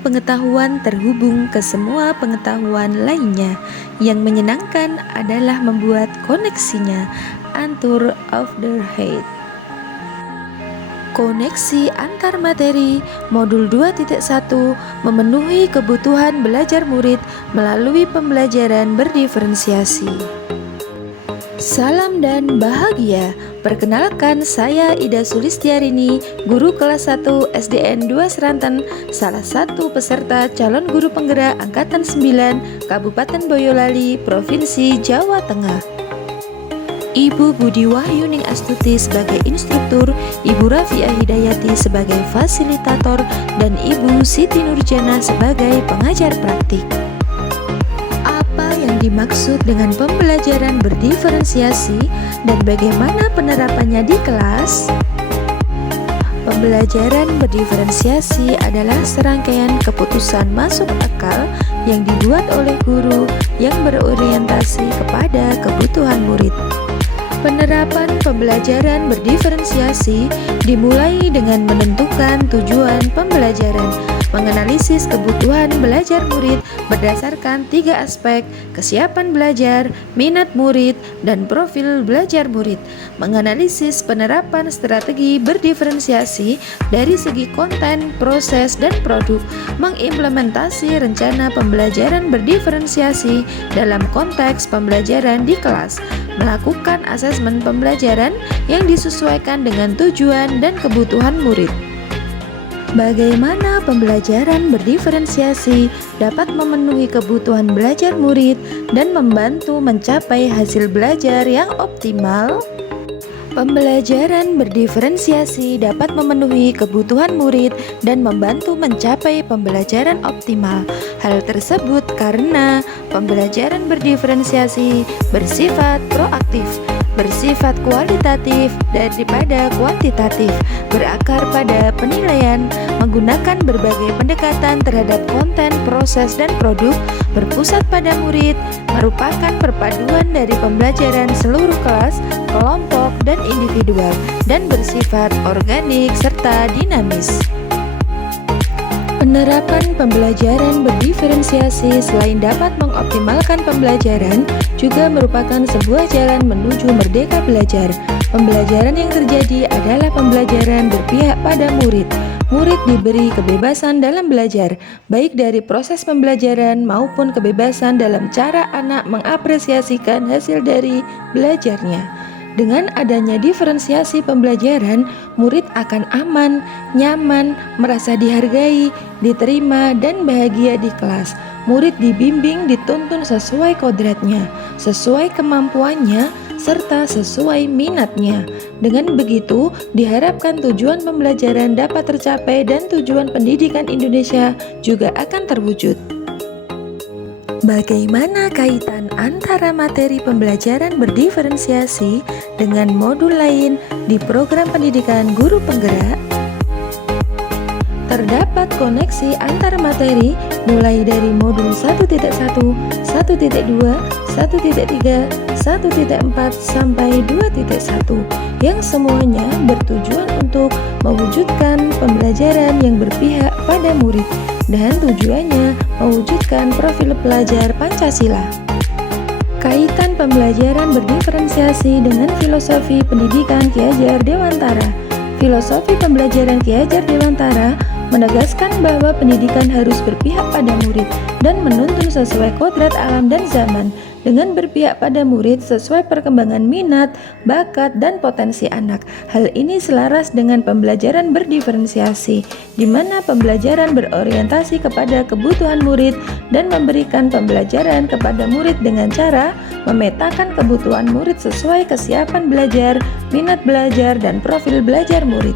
pengetahuan terhubung ke semua pengetahuan lainnya. Yang menyenangkan adalah membuat koneksinya. Antur of the Head. Koneksi antar materi modul 2.1 memenuhi kebutuhan belajar murid melalui pembelajaran berdiferensiasi. Salam dan bahagia. Perkenalkan, saya Ida Sulistiarini, guru kelas 1 SDN 2 Seranten, salah satu peserta calon guru penggerak angkatan 9 Kabupaten Boyolali, Provinsi Jawa Tengah. Ibu Budi Wahyuning Astuti sebagai instruktur, Ibu Rafiah Hidayati sebagai fasilitator, dan Ibu Siti Nurjana sebagai pengajar praktik. Apa yang dimaksud dengan pembelajaran berdiferensiasi dan bagaimana penerapannya di kelas? Pembelajaran berdiferensiasi adalah serangkaian keputusan masuk akal yang dibuat oleh guru yang berorientasi kepada kebutuhan murid. Penerapan pembelajaran berdiferensiasi dimulai dengan menentukan tujuan pembelajaran, menganalisis kebutuhan belajar murid berdasarkan 3 aspek: kesiapan belajar, minat murid, dan profil belajar murid. Menganalisis penerapan strategi berdiferensiasi dari segi konten, proses, dan produk. Mengimplementasi rencana pembelajaran berdiferensiasi dalam konteks pembelajaran di kelas. Melakukan asesmen pembelajaran yang disesuaikan dengan tujuan dan kebutuhan murid. Bagaimana pembelajaran berdiferensiasi dapat memenuhi kebutuhan belajar murid dan membantu mencapai hasil belajar yang optimal? Pembelajaran berdiferensiasi dapat memenuhi kebutuhan murid dan membantu mencapai pembelajaran optimal. Hal tersebut karena pembelajaran berdiferensiasi bersifat proaktif, bersifat kualitatif daripada kuantitatif, berakar pada penilaian, menggunakan berbagai pendekatan terhadap konten, proses, dan produk, berpusat pada murid, merupakan perpaduan dari pembelajaran seluruh kelas, kelompok, dan individual, dan bersifat organik serta dinamis. Penerapan pembelajaran berdiferensiasi selain dapat mengoptimalkan pembelajaran, juga merupakan sebuah jalan menuju merdeka belajar. Pembelajaran yang terjadi adalah pembelajaran berpihak pada murid. Murid diberi kebebasan dalam belajar, baik dari proses pembelajaran maupun kebebasan dalam cara anak mengapresiasikan hasil dari belajarnya. Dengan adanya diferensiasi pembelajaran, murid akan aman, nyaman, merasa dihargai, diterima, dan bahagia di kelas. Murid dibimbing dituntun sesuai kodratnya, sesuai kemampuannya, serta sesuai minatnya. Dengan begitu, diharapkan tujuan pembelajaran dapat tercapai dan tujuan pendidikan Indonesia juga akan terwujud. Bagaimana kaitan antara materi pembelajaran berdiferensiasi dengan modul lain di program pendidikan guru penggerak? Terdapat koneksi antar materi mulai dari modul 1.1, 1.2, 1.3, 1.4 sampai 2.1 yang semuanya bertujuan untuk mewujudkan pembelajaran yang berpihak pada murid dan tujuannya mewujudkan profil pelajar Pancasila. Kaitan pembelajaran berdiferensiasi dengan filosofi pendidikan Ki Hajar Dewantara. Filosofi pembelajaran Ki Hajar Dewantara menegaskan bahwa pendidikan harus berpihak pada murid dan menuntun sesuai kodrat alam dan zaman, dengan berpihak pada murid sesuai perkembangan minat, bakat, dan potensi anak. Hal ini selaras dengan pembelajaran berdiferensiasi, di mana pembelajaran berorientasi kepada kebutuhan murid dan memberikan pembelajaran kepada murid dengan cara memetakan kebutuhan murid sesuai kesiapan belajar, minat belajar, dan profil belajar murid.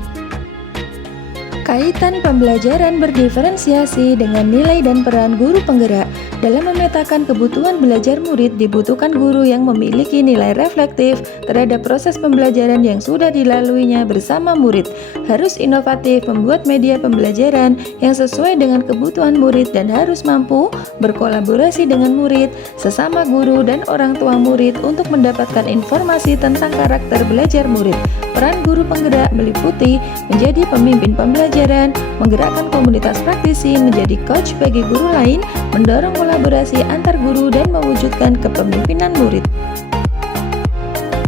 Kaitan pembelajaran berdiferensiasi dengan nilai dan peran guru penggerak. Dalam memetakan kebutuhan belajar murid, dibutuhkan guru yang memiliki nilai reflektif terhadap proses pembelajaran yang sudah dilaluinya bersama murid. Harus inovatif membuat media pembelajaran yang sesuai dengan kebutuhan murid dan harus mampu berkolaborasi dengan murid, sesama guru, dan orang tua murid untuk mendapatkan informasi tentang karakter belajar murid. Peran guru penggerak meliputi menjadi pemimpin pembelajaran, pembelajaran, menggerakkan komunitas praktisi, menjadi coach bagi guru lain, mendorong kolaborasi antar guru, dan mewujudkan kepemimpinan murid.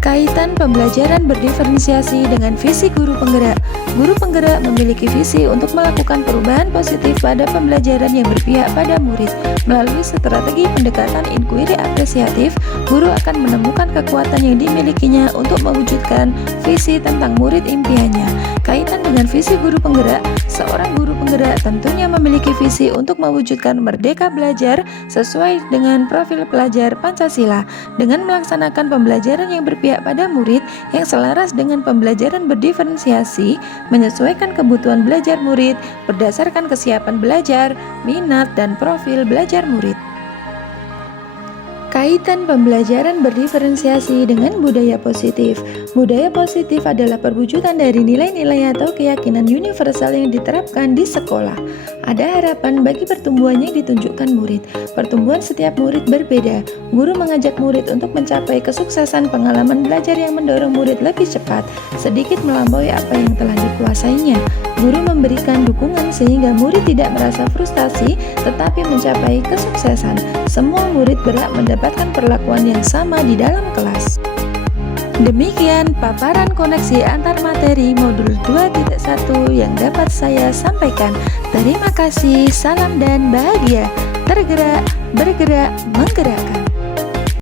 Kaitan pembelajaran berdiferensiasi dengan visi guru penggerak. Guru penggerak memiliki visi untuk melakukan perubahan positif pada pembelajaran yang berpihak pada murid. Melalui strategi pendekatan inquiry apresiatif, guru akan menemukan kekuatan yang dimilikinya untuk mewujudkan visi tentang murid impiannya. Kaitan dengan visi guru penggerak, seorang guru penggerak tentunya memiliki visi untuk mewujudkan merdeka belajar sesuai dengan profil pelajar Pancasila, dengan melaksanakan pembelajaran yang berpihak pada murid yang selaras dengan pembelajaran berdiferensiasi, menyesuaikan kebutuhan belajar murid berdasarkan kesiapan belajar, minat, dan profil belajar murid. Kaitan pembelajaran berdiferensiasi dengan budaya positif. Budaya positif adalah perwujudan dari nilai-nilai atau keyakinan universal yang diterapkan di sekolah. Ada harapan bagi pertumbuhan yang ditunjukkan murid. Pertumbuhan setiap murid berbeda. Guru mengajak murid untuk mencapai kesuksesan pengalaman belajar yang mendorong murid lebih cepat, sedikit melampaui apa yang telah dikuasainya. Guru memberikan dukungan sehingga murid tidak merasa frustasi tetapi mencapai kesuksesan. Semua murid berhak mendapatkan perlakuan yang sama di dalam kelas. Demikian paparan koneksi antar materi modul 2.1 yang dapat saya sampaikan. Terima kasih, salam dan bahagia. Tergerak, bergerak, menggerakkan.